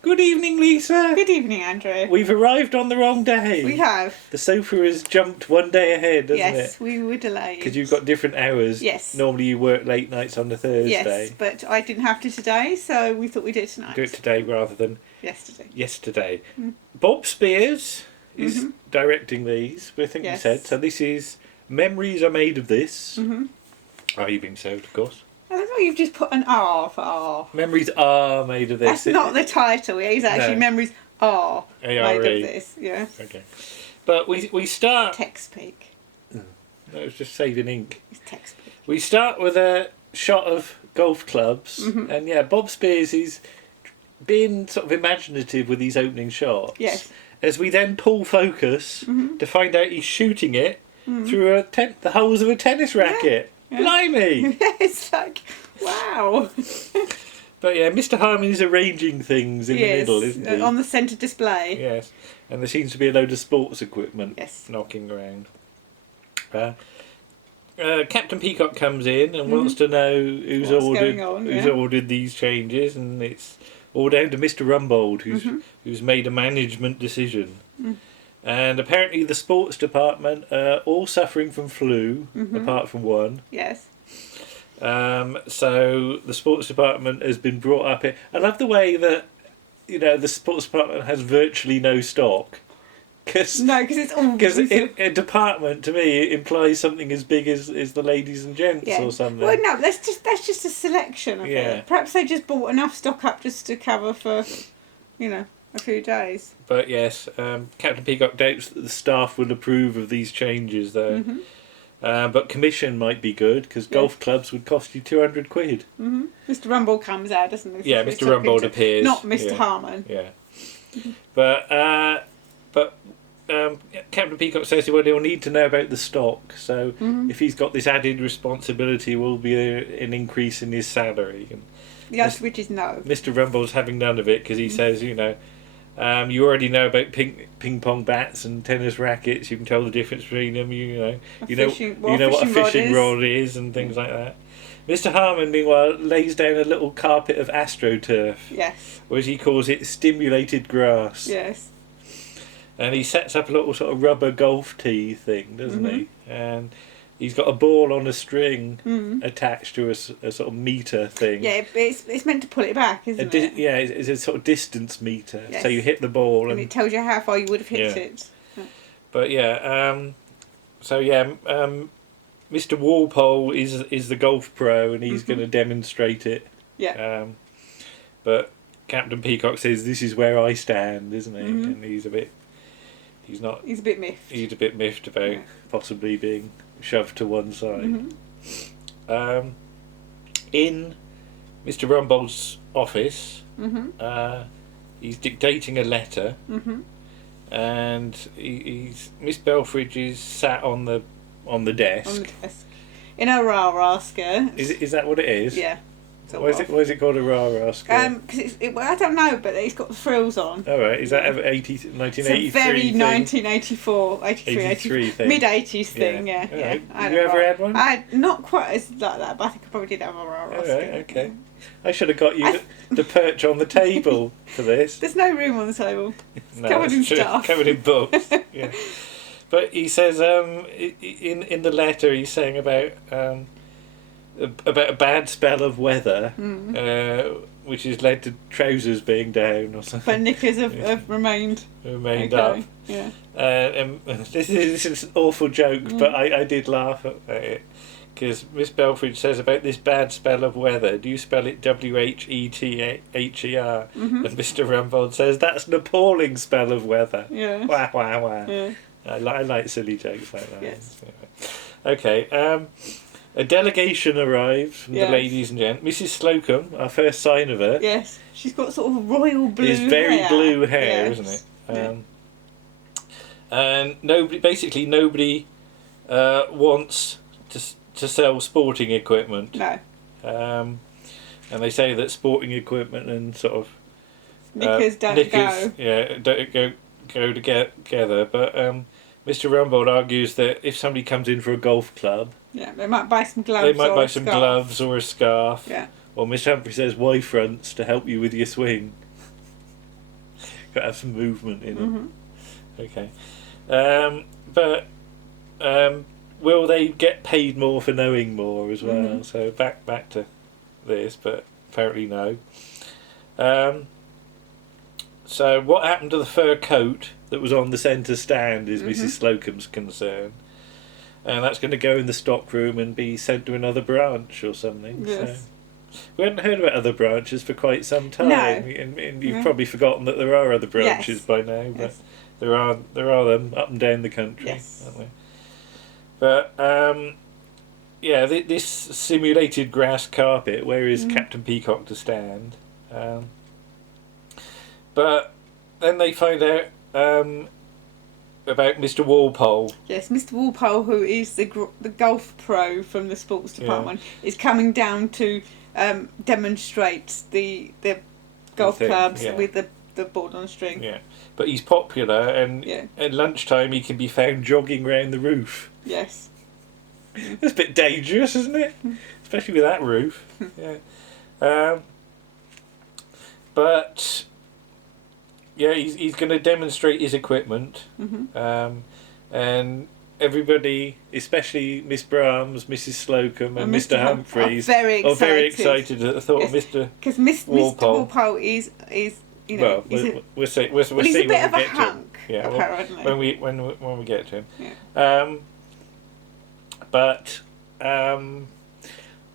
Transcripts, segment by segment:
Good evening, Lisa. Good evening, Andrew. We've arrived on the wrong day. We have. The sofa has jumped one day ahead, hasn't it? Yes, we were delayed. Because you've got different hours. Yes. Normally you work late nights on the Thursday. Yes, but I didn't have to today, so we thought we'd do it tonight. Do it today rather than yesterday. Bob Spears is directing these, I think you said. So this is Memories Are Made of This. Are you being served, of course? I thought you've just put an R for R. Memories are made of this. That's not the title. It's actually Memories Are A-R-E. Made of This. Yeah. Okay. But we start... Text speak. No, it was just saving ink. It's text speak. We start with a shot of golf clubs. And Bob Spears is being sort of imaginative with these opening shots. Yes. As we then pull focus to find out he's shooting it through the holes of a tennis racket. Yeah. Blimey! It's like, wow. But yeah, Mr. Harmon's arranging things in the middle, isn't he? On the centre display. Yes. And there seems to be a load of sports equipment knocking around. Captain Peacock comes in and wants to know who's ordered these changes, and it's all down to Mr. Rumbold, who's made a management decision. And apparently the sports department are all suffering from flu, apart from one. Yes. So the sports department has been brought up here. I love the way that, the sports department has virtually no stock. Because it's all... Because a department, to me, it implies something as big as the ladies and gents or something. Well, no, that's just a selection of it. Perhaps they just bought enough stock up just to cover for, a few days. But yes, Captain Peacock doubts that the staff will approve of these changes, though. But commission might be good, because golf clubs would cost you £200. Mr. Rumbold comes out, doesn't he? Yeah, Mr. Rumbold appears. Not Mr. Harmon. Yeah. But Captain Peacock says he'll need to know about the stock, so if he's got this added responsibility, will be an increase in his salary. And the answer which is no. Mr. Rumbold's having none of it, because he says, you already know about ping pong bats and tennis rackets. You can tell the difference between them. You know what a fishing rod is and things like that. Mr. Harmon, meanwhile, lays down a little carpet of astroturf. Yes. Or as he calls it, stimulated grass. Yes. And he sets up a little sort of rubber golf tee thing, doesn't he? And he's got a ball on a string attached to a sort of meter thing. Yeah, it's meant to pull it back, isn't it? Yeah, it's a sort of distance meter. Yes. So you hit the ball. And it tells you how far you would have hit it. But Mr. Walpole is the golf pro, and he's going to demonstrate it. Yeah. But Captain Peacock says, this is where I stand, isn't he? And he's a bit miffed. He's a bit miffed about possibly being shoved to one side. In Mr. Rumbold's office, he's dictating a letter, and he's Miss Belfridge is sat on the desk. On the desk. In a rah-rah skirt. Is that what it is? Yeah. Why is it called a rah-rah skirt? Because I don't know, but it's got the frills on. All right, is that an 1983 It's a very thing? 1984, 83 thing. Mid-80s thing, yeah. Right. Have you ever had one? Not quite as like that, but I think I probably did have a rah-rah skirt. Right, okay. I should have got you to perch on the table for this. There's no room on the table. It's covered in stuff. Covered in books, yeah. But he says, in the letter, he's saying about a bad spell of weather, which has led to trousers being down or something. But knickers have remained up. Yeah. This is an awful joke, but I did laugh at it, because Miss Belfridge says about this bad spell of weather. Do you spell it WHETHER? And Mr. Rumbold says that's an appalling spell of weather. Yeah. Wah wah wah. Yeah. I like silly jokes like that. Yes. Okay. A delegation arrived from the ladies and gents. Mrs. Slocombe, our first sign of her. Yes, she's got sort of royal blue hair. It's very blue hair, isn't it? And nobody wants to sell sporting equipment. No. And they say that sporting equipment and sort of knickers don't go. Yeah, don't go together. But Mr. Rumbold argues that if somebody comes in for a golf club, they might buy some gloves. They might buy some gloves or a scarf. Yeah. Or Miss Humphries says Y fronts to help you with your swing. got to have some movement in them. Okay. But will they get paid more for knowing more as well? So back to this, but apparently no. So what happened to the fur coat that was on the centre stand is Mrs Slocombe's concern. And that's going to go in the stock room and be sent to another branch or something. Yes. So we hadn't heard about other branches for quite some time. No. And you've probably forgotten that there are other branches by now. But there are them up and down the country, aren't there? But this simulated grass carpet, where is Captain Peacock to stand? But then they find out about Mr Walpole. Yes, Mr Walpole, who is the golf pro from the sports department, is coming down to demonstrate the golf clubs with the board on a string. Yeah, but he's popular, and at lunchtime he can be found jogging round the roof. Yes. It's a bit dangerous, isn't it? Especially with that roof. But he's going to demonstrate his equipment, and everybody, especially Miss Brahms, Mrs Slocombe, and Mr Humphries, are very excited at the thought of Mr. Because Mr Walpole is we'll see. He's a bit of a hunk, apparently. When we get to him. Yeah. But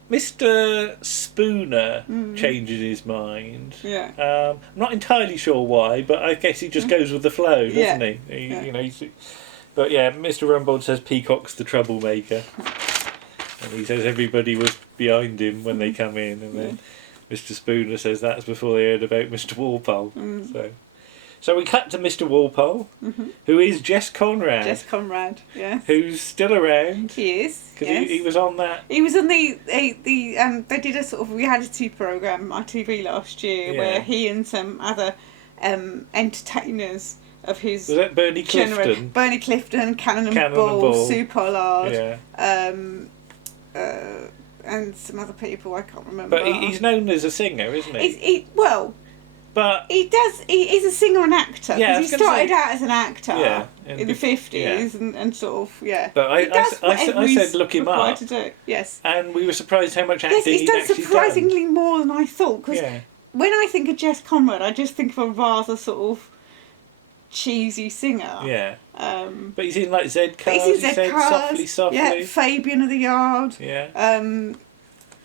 Mr Spooner changes his mind. Yeah. I'm not entirely sure why, but I guess he just goes with the flow, doesn't he? But Mr Rumbold says Peacock's the troublemaker, and he says everybody was behind him when they come in, and then Mr Spooner says that's before they heard about Mr Walpole. So we cut to Mr Walpole, who is Jess Conrad. Jess Conrad, yes. Who's still around. He is, Because he was on that. He was on they did a sort of reality programme on TV last year where he and some other entertainers of his... Was that Bernie Clifton? Bernie Clifton, Cannonball, Sue Pollard, and some other people I can't remember. But he's known as a singer, isn't he? But he is a singer and actor, because he started out as an actor in the 50s and sort of, But I said look him up. To do. Yes. And we were surprised how much acting he's done surprisingly more than I thought, because when I think of Jess Conrad, I just think of a rather sort of cheesy singer. Yeah. But he's in like Z-Cars, Softly. Yeah, Fabian of the Yard. Yeah.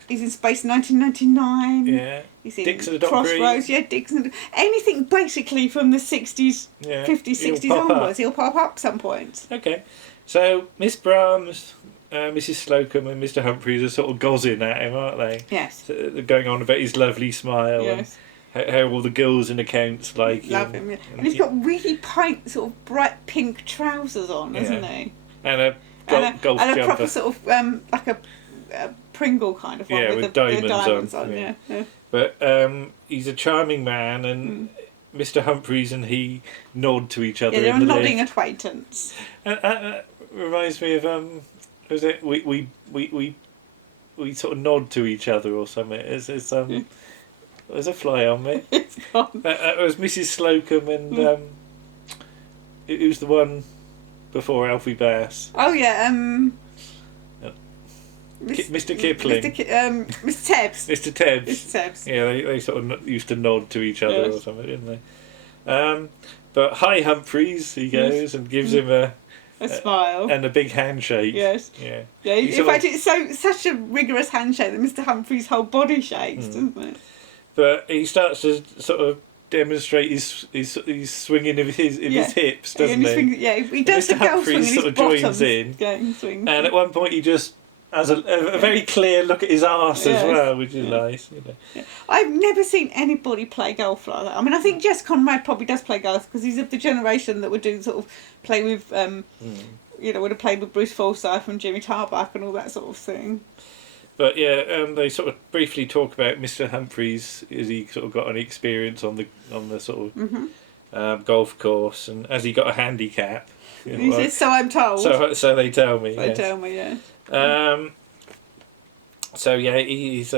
He's in Space 1999. Yeah. He's in Dixon the Dock Crossroads. Green. Yeah, Dixon. Anything basically from the 60s, 50s, 60s onwards. He'll pop up some point. Okay. So, Miss Brahms, Mrs Slocombe and Mr Humphries are sort of gozzing at him, aren't they? Yes. So they're going on about his lovely smile and how all the girls in accounts like him. Love him, And he's got really sort of bright pink trousers on, hasn't he? And a golf jumper. And a proper sort of, like a Pringle kind of one with diamonds on. Yeah. But he's a charming man, and Mr Humphries and he nod to each other. Yeah, they're in the a nodding lift. acquaintance. Reminds me of was it we sort of nod to each other or something. There's a fly on me. It's gone. It was Mrs Slocombe and who's the one before Alfie Bass? Oh yeah, Mr Kipling. Mr Tebbs. Mr Tebbs. Mr Tebbs. Yeah, they sort of used to nod to each other or something, didn't they? But hi Humphries, he goes and gives him a smile and a big handshake. Yes. Yeah. Yeah. In fact, it's such a rigorous handshake that Mr Humphries' whole body shakes, doesn't it? But he starts to sort of demonstrate his swinging of his hips, doesn't he? He does the golf swing and his sort of joins in. Swings. And at one point he just has a very clear look at his arse as well, which is nice. You know. Yeah. I've never seen anybody play golf like that. I mean, I think Jess Conrad probably does play golf because he's of the generation that would play with, would have played with Bruce Forsyth and Jimmy Tarbuck and all that sort of thing. But they sort of briefly talk about Mr Humphries as he sort of got any experience on the sort of golf course, and as he got a handicap. He says, "So I'm told." So they tell me. They tell me, yeah. He's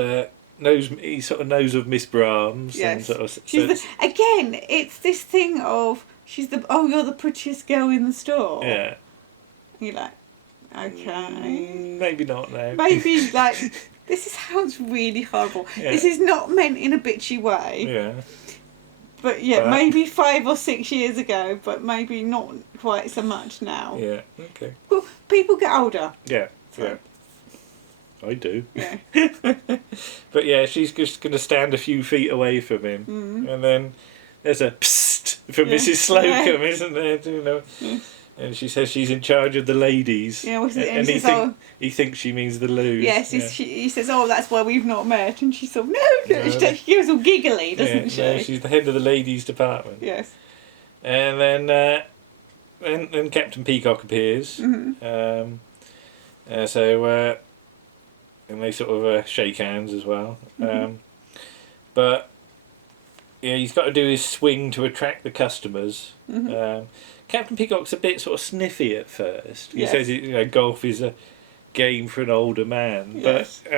he sort of knows of Miss Brahms. Yes. And sort of, again, it's this thing of you're the prettiest girl in the store. Yeah. You're like, okay. Maybe not now. Maybe this sounds really horrible. Yeah. This is not meant in a bitchy way. Yeah. But maybe 5 or 6 years ago, but maybe not quite so much now. Yeah. Okay. Well, people get older. Yeah. So. Yeah. I do. Yeah. But yeah, she's just going to stand a few feet away from him, and then there's a psst from Mrs Slocombe, isn't there? You know. Yeah. And she says she's in charge of the ladies. Yeah, and he thinks she means the loos. Yes, he says, "Oh, that's why we've not met." And she's sort of, no. She goes all giggly, doesn't she? No, she's the head of the ladies' department. Yes. And then Captain Peacock appears. Mm-hmm. And they sort of shake hands as well. Mm-hmm. But yeah, he's got to do his swing to attract the customers. Mm-hmm. Captain Peacock's a bit sort of sniffy at first. He says golf is a game for an older man. Yes. But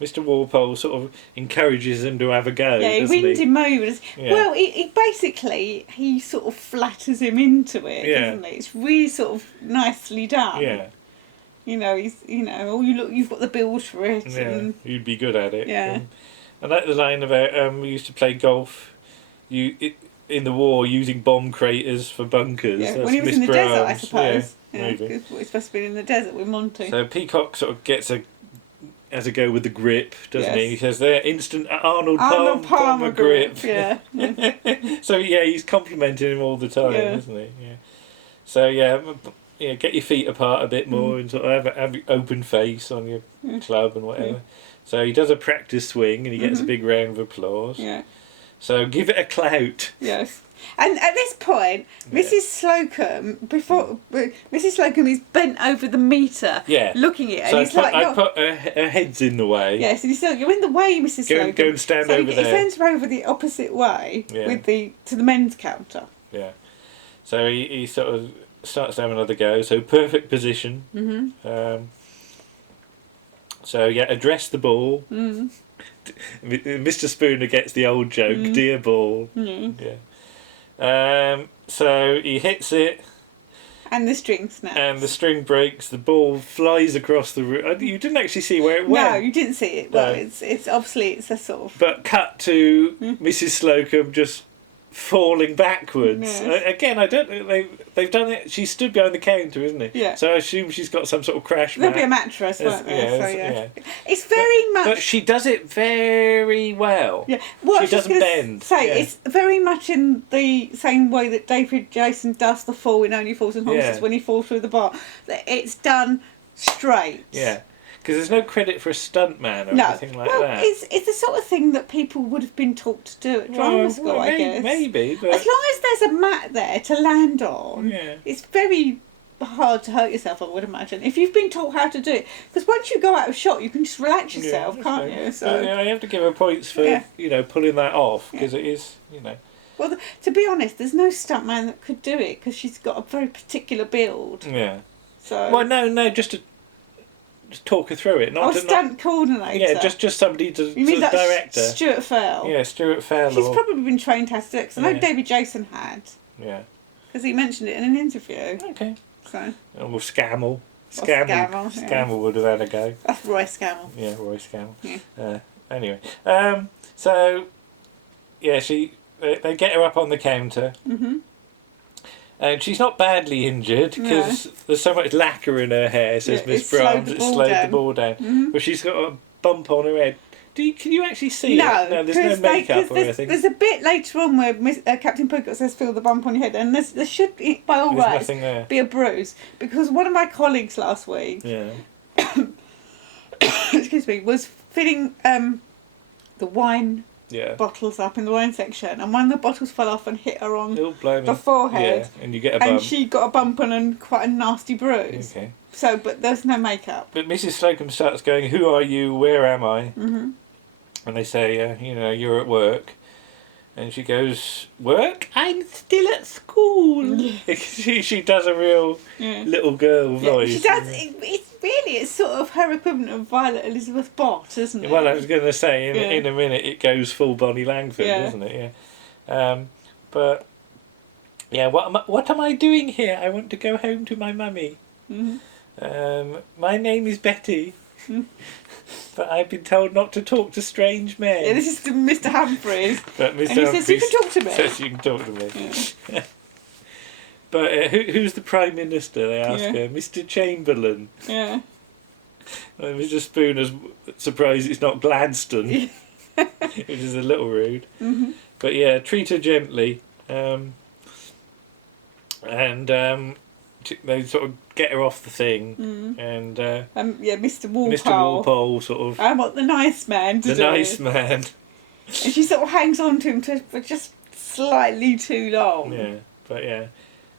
Mr Walpole sort of encourages him to have a go. Yeah, he wins him over. Yeah. Well, he basically sort of flatters him into it, doesn't he? It's really sort of nicely done. Yeah. You know, you've got the build for it. Yeah, and you'd be good at it. Yeah. I like the line about we used to play golf. In the war, using bomb craters for bunkers. Yeah, That's when he was Miss in the Brahms. desert, I suppose. Yeah, maybe. It's supposed to be in the desert with Monty. So Peacock sort of has a go with the grip, doesn't he? He says there, instant Arnold Palmer grip. Yeah. So he's complimenting him all the time, isn't he? Yeah. So get your feet apart a bit more and sort of have open face on your club and whatever. Yeah. So he does a practice swing and he gets a big round of applause. Yeah. So give it a clout. Yes. And at this point, Mrs Slocombe is bent over the meter, looking at it. So and I put her head's in the way. Yes, and he said, "You're in the way, Mrs Slocombe." Go and stand over there. He sends her over the opposite way to the men's counter. Yeah. So he sort of starts to have another go. So perfect position. Mm-hmm. Address the ball. Mm. Mr Spooner gets the old joke, dear ball. Mm. Yeah. So he hits it. And the string snaps. And the string breaks. The ball flies across the room. You didn't actually see where it went. No, you didn't see it. Well, it's obviously it's a sort of. But cut to Mrs Slocombe just falling backwards. Yes. Again, I don't know. They've done it. She stood behind the counter, isn't it? Yeah. So I assume she's got some sort of crash mat. There'll be a mattress, won't there? Yeah. It's very much. But she does it very well. Yeah. Well, she doesn't bend. It's very much in the same way that David Jason does the fall in Only Fools and Horses when he falls through the bar. It's done straight. Yeah. Because there's no credit for a stuntman or anything like that. It's the sort of thing that people would have been taught to do at drama school, I guess. Maybe, but... As long as there's a mat there to land on, it's very hard to hurt yourself, I would imagine. If you've been taught how to do it. Because once you go out of shot, you can just relax yourself, can't you? So you have to give her points for, pulling that off, because it is, Well, to be honest, there's no stuntman that could do it, because she's got a very particular build. Yeah. So... Well, no, just talk her through it. Stunt coordinator. Yeah, just somebody to direct her. Stuart Farrell. Yeah, Stuart Farrell. He's probably been trained how to do it, because I know David Jason had. Yeah. Because he mentioned it in an interview. Okay. So. Or Scammell. Scammell would have had a go. That's Roy Scammell. Yeah, Roy Scammell. Yeah. Anyway, they get her up on the counter. Mm-hmm. And she's not badly injured because there's so much lacquer in her hair, says Miss Brahms, it slowed the ball down. Mm-hmm. But she's got a bump on her head. Can you actually see it? No, there's no makeup or anything. There's a bit later on where Captain Peacock says, "Feel the bump on your head," and there should be, by all rights, be a bruise. Because one of my colleagues last week, excuse me, was filling the wine bottles up in the wine section, and one of the bottles fell off and hit her on the forehead. Yeah, and you get a bump. And she got a bump and quite a nasty bruise. Okay. So, but there's no makeup. But Mrs Slocombe starts going, "Who are you? Where am I?" Mm-hmm. And they say, "You're at work." And she goes, "Work? I'm still at school." she does a real little girl voice. She does. It's sort of her equivalent of Violet Elizabeth Bott, isn't it? Well, I was going to say, in a minute it goes full Bonnie Langford, doesn't it? Yeah. But, yeah, what am I doing here? I want to go home to my mummy. Mm-hmm. My name is Betty. But I've been told not to talk to strange men. Yeah, this is Mr Humphries. But Mr. And he Humphries says, "You can talk to me." Says you can talk to me. Yeah. But who's the Prime Minister, they ask her. Mr Chamberlain. Yeah. Mr Spooner's surprised it's not Gladstone. Which is a little rude. Mm-hmm. But yeah, treat her gently. They sort of get her off the thing, and Mr Walpole. Mr Walpole sort of. I want the nice man to do it. The nice man. And she sort of hangs on to him for just slightly too long. Yeah, but yeah.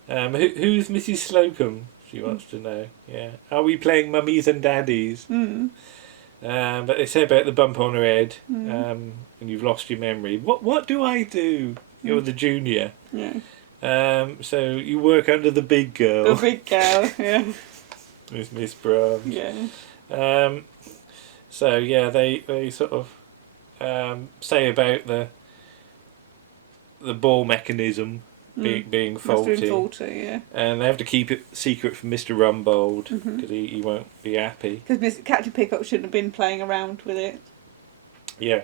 Who's Mrs Slocombe? She wants to know. Yeah. Are we playing mummies and daddies? But they say about the bump on her head, and you've lost your memory. What do I do? You're the junior. Yeah. So you work under the big girl. The big girl, yeah. With Miss Brahms. Yeah. So yeah, they sort of say about the ball mechanism being faulty. Yeah. And they have to keep it secret from Mr Rumbold because he won't be happy. Because Captain Peacock shouldn't have been playing around with it. Yeah,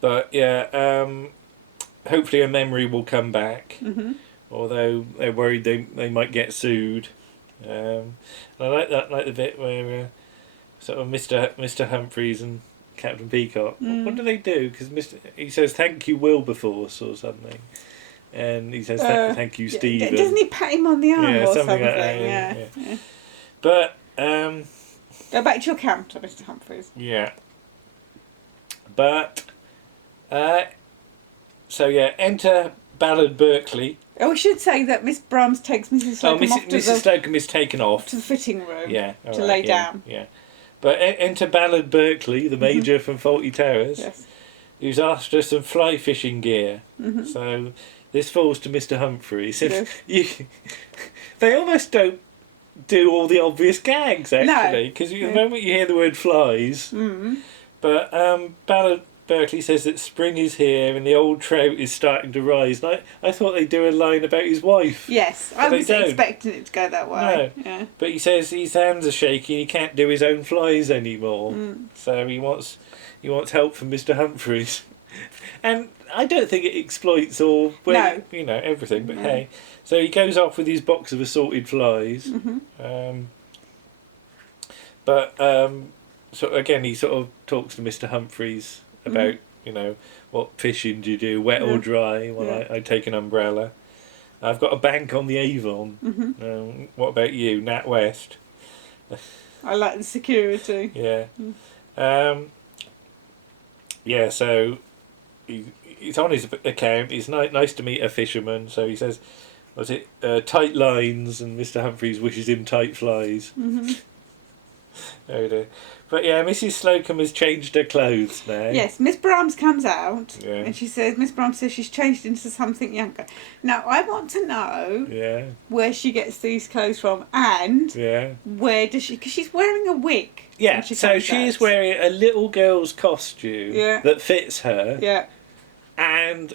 but yeah, hopefully a memory will come back. Although they're worried they might get sued. I like the bit where sort of Mr Humphries and Captain Peacock. What do they do? Because he says thank you Wilberforce or something, and he says thank you Stephen. Doesn't he pat him on the arm or something? Like that, yeah. But go back to your counter, Mr Humphries. Yeah. But so yeah, enter Ballard Berkeley. Oh, we should say that Miss Brahms takes Mrs Slocombe off to Mrs Slocombe is taken off to the fitting room. Yeah, to lay down. Yeah, but enter Ballard Berkeley, the Major from Fawlty Towers, who's asked her some fly fishing gear. So this falls to Mr Humphries. They almost don't do all the obvious gags actually, because the moment you hear the word flies, but Ballard Berkeley says that spring is here and the old trout is starting to rise. And I thought they'd do a line about his wife. Yes, I was expecting it to go that way. No, but he says his hands are shaky and he can't do his own flies anymore. So he wants help from Mr Humphries. And I don't think it exploits everything. But hey, so he goes off with his box of assorted flies. So again, he sort of talks to Mr Humphries about what fishing do you do, wet or dry? Well, I take an umbrella. I've got a bank on the Avon. What about you, Nat West? I like the security. So he's on his account. It's nice to meet a fisherman. So he says, was it tight lines? And Mr Humphries wishes him tight flies. Oh dear. But yeah, Mrs Slocombe has changed her clothes now. Yes, Miss Brahms comes out and Miss Brahms says she's changed into something younger. Now, I want to know where she gets these clothes from and where does she... Because she's wearing a wig. Yeah, so she is wearing a little girl's costume that fits her. Yeah. And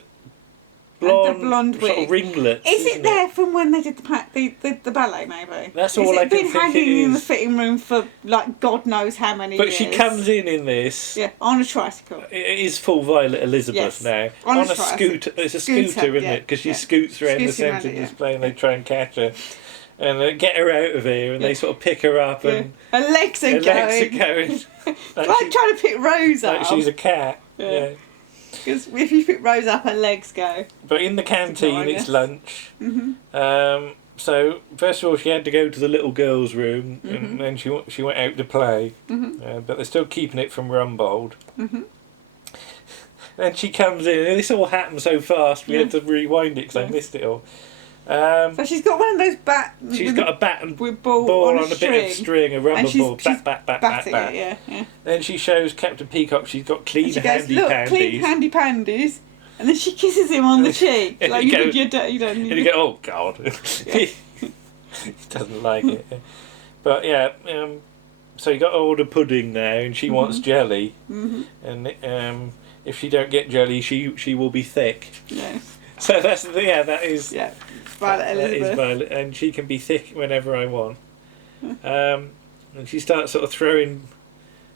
blonde wig. Sort of ringlets. Is it there from when they did the ballet, maybe? That's all I can think it is. It's been hanging in the fitting room for, like, God knows how many years. But she comes in this. Yeah, on a tricycle. It is full Violet Elizabeth now. On a scooter. It's a scooter, isn't it? Because she scoots around the centre of the display and they try and catch her. And they get her out of here and they sort of pick her up and... Her legs are going. Like trying to pick Rose up. Like she's a cat. Yeah. Because if you pick Rose up, her legs go. But in the canteen, it's lunch. So first of all, she had to go to the little girl's room, and then she went out to play. But they're still keeping it from Rumbold. Then she comes in, and this all happened so fast. We had to rewind it because I missed it all. So she's got one of those bat. She's got a bat and with ball on a bit of string, a rubber ball, bat. Yeah. Then she shows Captain Peacock she's got clean handy pandies. Look, clean handy pandies. And then she kisses him on the cheek, like you did your dad. And you go, oh God. He doesn't like it. But yeah, so you got to order pudding now, and she wants jelly. And if she don't get jelly, she will be thick. Yes. So that's that is Violet Elizabeth. That is Violet, and she can be thick whenever I want. And she starts sort of throwing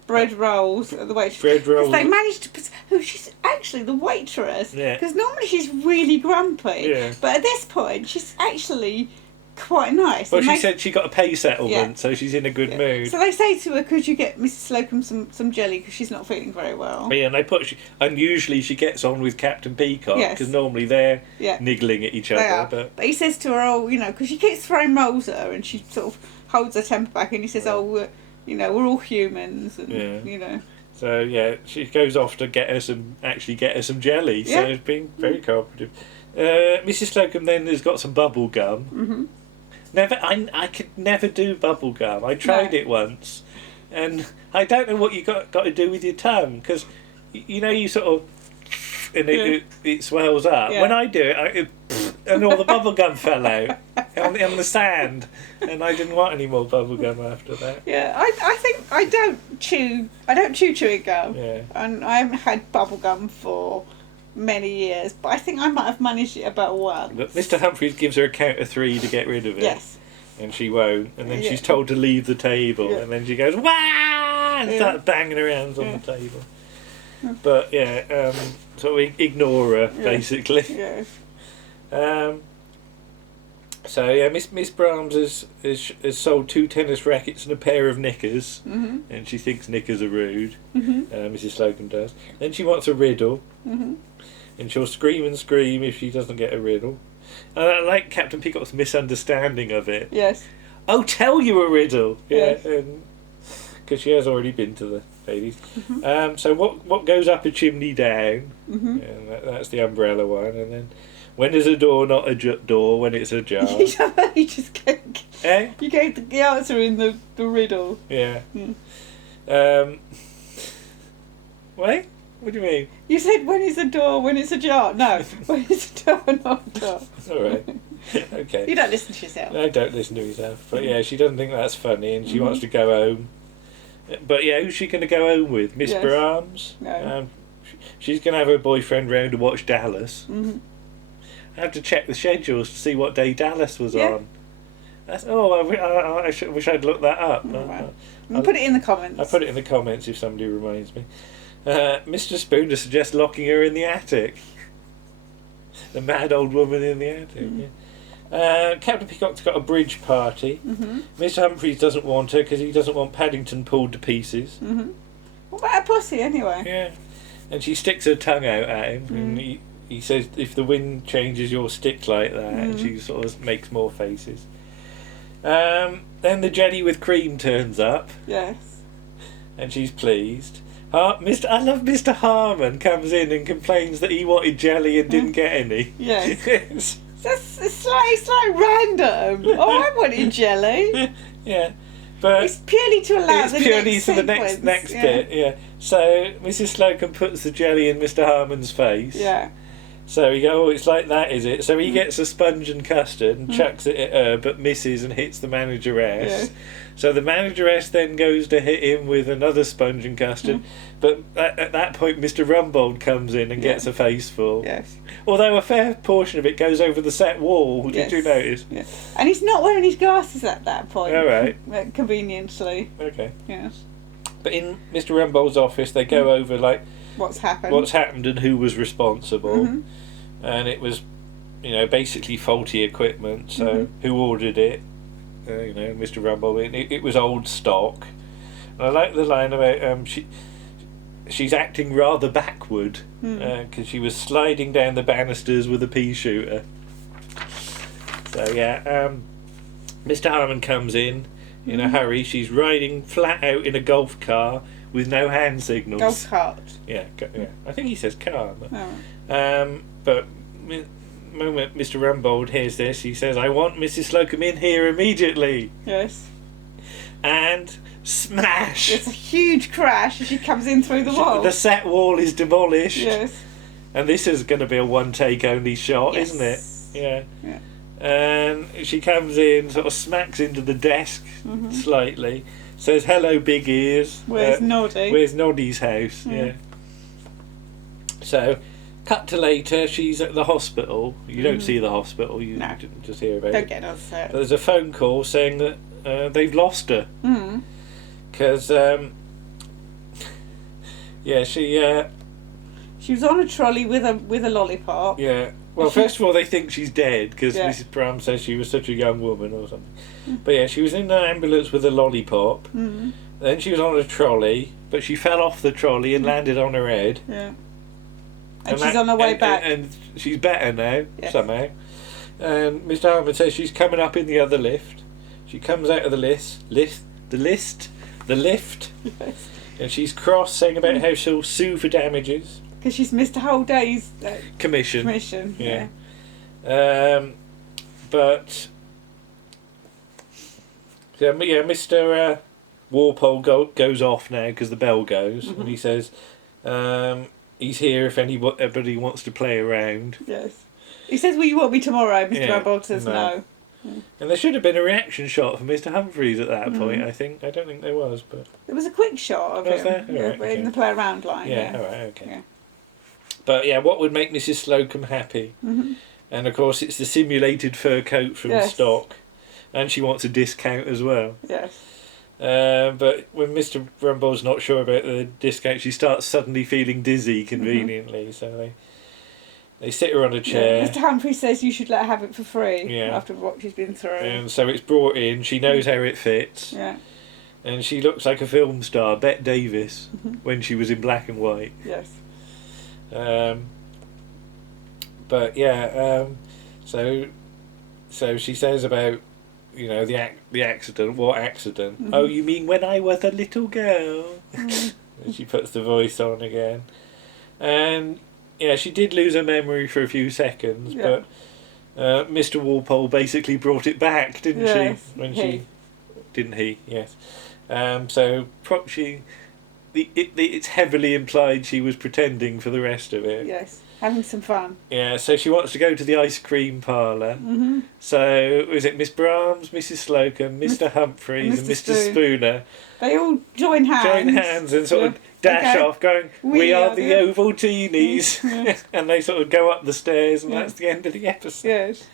bread rolls at the waitress. Bread rolls. They managed to put. Oh, she's actually the waitress. Yeah. Because normally she's really grumpy. Yeah. But at this point, she's actually quite nice. Well, she said she got a pay settlement, so she's in a good mood. So they say to her, "Could you get Mrs Slocombe some jelly because she's not feeling very well?" Yeah, and and usually she gets on with Captain Peacock because normally they're niggling at each other. But he says to her, "Oh, because she keeps throwing rolls at her, and she sort of holds her temper back, and he says, "Oh, we're all humans, and So she goes off to get her some jelly. So it's been very cooperative. Mrs Slocombe then has got some bubble gum. I could never do bubble gum. I tried it once, and I don't know what you got to do with your tongue because you sort of and it swells up. When I do it, and all the bubble gum fell out on the sand, and I didn't want any more bubble gum after that. Yeah, I think I don't chew chewing gum. Yeah. And I haven't had bubble gum for many years, but I think I might have managed it about once. But Mr Humphries gives her a count of 3 to get rid of it. Yes. And she won't, and then she's told to leave the table, and then she goes wah and starts banging her hands on the table. But so we ignore her basically. Yes. So Miss Brahms has sold 2 tennis rackets and a pair of knickers, and she thinks knickers are rude. Mrs Slocombe does. Then she wants a riddle, and she'll scream and scream if she doesn't get a riddle. And I like Captain Peacock's misunderstanding of it. Yes. Oh, tell you a riddle. Yes. Because she has already been to the ladies. So what goes up a chimney down? And that's the umbrella one, and then. When is a door not a door when it's a jar? You just gave, you gave the answer in the riddle. Yeah. Wait? What do you mean? You said when is a door when it's a jar. No, when is a door not a door. All right. Okay. You don't listen to yourself. I don't listen to myself. But she doesn't think that's funny and she wants to go home. But who's she going to go home with? Miss Brahms? No. She's going to have her boyfriend round to watch Dallas. I have to check the schedules to see what day Dallas was on. I wish I'd looked that up. I'll put it in the comments. I'll put it in the comments if somebody reminds me. Mr Spooner suggests locking her in the attic. The mad old woman in the attic. Captain Peacock's got a bridge party. Mr Humphries doesn't want her because he doesn't want Paddington pulled to pieces. What about a pussy anyway? Yeah. And she sticks her tongue out at him and he says, if the wind changes your stick like that, and she sort of makes more faces. Then the jelly with cream turns up. Yes. And she's pleased. I love Mr Harmon comes in and complains that he wanted jelly and didn't get any. Yes. It's like random. Oh, I wanted jelly. Yeah. But it's purely to allow the next for the next bit. Yeah. So Mrs Slocombe puts the jelly in Mr Harmon's face. Yeah. So we go, it's like that, is it? So he gets a sponge and custard and chucks it at her, but misses and hits the manageress. Yeah. So the manageress then goes to hit him with another sponge and custard, but at that point Mr Rumbold comes in and gets a face full. Yes. Although a fair portion of it goes over the set wall, did you notice? Yeah. And he's not wearing his glasses at that point. All right. Conveniently. Okay. Yes. But in Mr Rumbold's office they go over like... What's happened and who was responsible. And it was, basically faulty equipment. So who ordered it? Mr Rumbold. It was old stock. And I like the line about she's acting rather backward because she was sliding down the banisters with a pea shooter. So Mr Harmon comes in a hurry. She's riding flat out in a golf car with no hand signals. Golf cart. Yeah. I think he says car. But the moment Mr Rumbold hears this, he says, "I want Mrs Slocombe in here immediately." Yes. And smash! It's a huge crash as she comes in through the wall. The set wall is demolished. Yes. And this is going to be a one-take only shot, Yes. isn't it? Yeah. Yeah. And she comes in, sort of smacks into the desk slightly, says, "Hello, big ears." Where's Noddy? Where's Noddy's house? Yeah. So, cut to later, she's at the hospital. You don't see the hospital, you just hear about Don't it. get us But there's a phone call saying that they've lost her. Because, yeah, she was on a trolley with a lollipop. yeah. Well, first of all, they think she's dead because Mrs Bram says she was such a young woman or something. But yeah, she was in an ambulance with a lollipop. Then she was on a trolley, but she fell off the trolley and landed on her head. Yeah. And she's on her way back. And she's better now, somehow. And Mr. Hartman says she's coming up in the other lift. She comes out of the lift. Yes. And she's cross, saying about how she'll sue for damages. Because she's missed a whole day's commission. Yeah. But yeah, Mr. Walpole goes off now because the bell goes, and he says he's here if anybody wants to play around. Yes. He says, "Will you want me tomorrow?" Mr. Rumbold says no. And there should have been a reaction shot from Mr. Humphries at that point, I think. I don't think there was, but... There was a quick shot of him. There? Right, in the play around line. Yeah, all right, okay. Yeah. But yeah, what would make Mrs. Slocombe happy? And of course, it's the simulated fur coat from stock, and she wants a discount as well. Yes. But when Mr. Rumbold's not sure about the discount, she starts suddenly feeling dizzy conveniently. So they sit her on a chair. Mr. Humphrey says you should let her have it for free after what she's been through. And so it's brought in. She knows how it fits. Yeah. And she looks like a film star, Bette Davis, when she was in black and white. Yes. But yeah, so she says about, you know, the accident. What accident? Oh, you mean when I was a little girl? And she puts the voice on again, and yeah, she did lose her memory for a few seconds, but Mr. Walpole basically brought it back, didn't she? When didn't he? Yes. So it's heavily implied she was pretending for the rest of it. Yes, having some fun. Yeah, so she wants to go to the ice cream parlour. So, was it Miss Brahms, Mrs. Slocombe, Mr. Humphries and Mr. Spooner? They all join hands. And sort of dash off going, we are the Ovaltinis. And they sort of go up the stairs, and that's the end of the episode. Yes.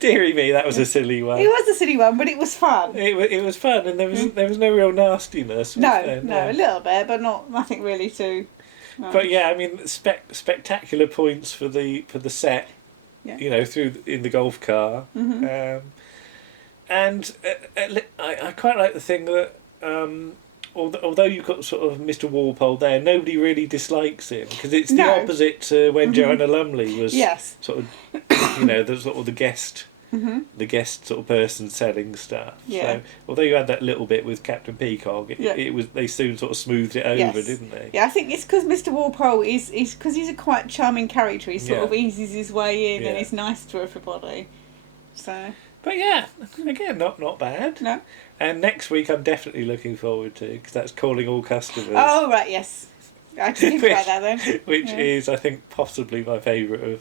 Deary me, that was a silly one. It was a silly one, but it was fun. It was fun, and there was no real nastiness. No, a little bit, but nothing really too. But yeah, I mean, spectacular points for the set. You know, in the golf car. And I quite like the thing that although you've got sort of Mr. Walpole there, nobody really dislikes him because it's the opposite to when Joanna Lumley was sort of, you know, the sort of the guest sort of person selling stuff. So although you had that little bit with Captain Peacock, it was they soon sort of smoothed it over, didn't they? Yeah, I think it's because Mr. Walpole is because he's a quite charming character. He sort of eases his way in and he's nice to everybody. So. But yeah, again, not bad. No. And next week I'm definitely looking forward to, because that's Calling All Customers. Oh, right, yes. I didn't think about that then. Which is, I think, possibly my favourite of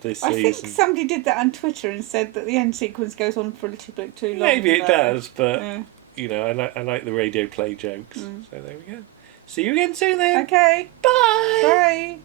this season. I think somebody did that on Twitter and said that the end sequence goes on for a little bit too long. Maybe it does, but, you know, I like the radio play jokes. So there we go. See you again soon then. Okay. Bye. Bye.